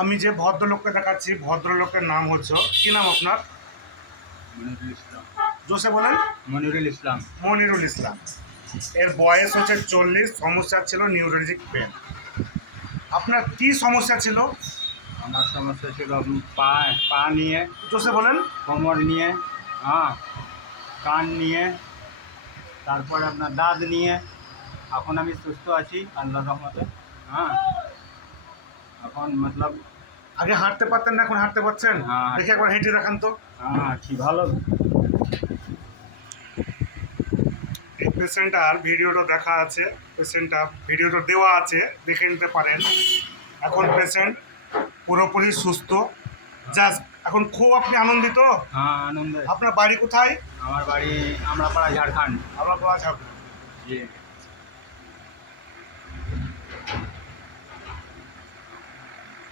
আমি যে ভদ্রলোককে দেখাচ্ছি ভদ্রলোকের নাম হচ্ছে, কি নাম আপনার? মনিরুল ইসলাম। জোসে বলেন। মনিরুল ইসলাম। মনিরুল ইসলাম। এর বয়স হচ্ছে 40। সমস্যা ছিল নিউরোলজিক পেন। আপনার কি সমস্যা ছিল? আমার সমস্যা ছিল পা পা নিয়ে, জোসে বলেন। কোমর নিয়ে, হ্যাঁ, কান নিয়ে, তারপরে আপনার দাঁত নিয়ে। এখন আমি সুস্থ আছি আল্লাহর রহমতে। হ্যাঁ, এখন মতলব আগে হাঁটতে পারতেন না, এখন হাঁটতে পারছেন? হ্যাঁ। দেখে একবার হেঁটে দেখান তো। হ্যাঁ, আছি ভালো। এই পেশেন্টার ভিডিওটা দেখা আছে, পেশেন্টটা ভিডিওটা দেওয়া আছে, দেখে নিতে পারেন। এখন পেশেন্ট পুরোপুরি সুস্থ। জাস্ট এখন খুব আপনি আনন্দিত? হ্যাঁ, আনন্দে। আপনার বাড়ি কোথায়? আমার বাড়ি আমরাপাড়া, ঝাড়খণ্ড। আমরা বলা যাবে। জি।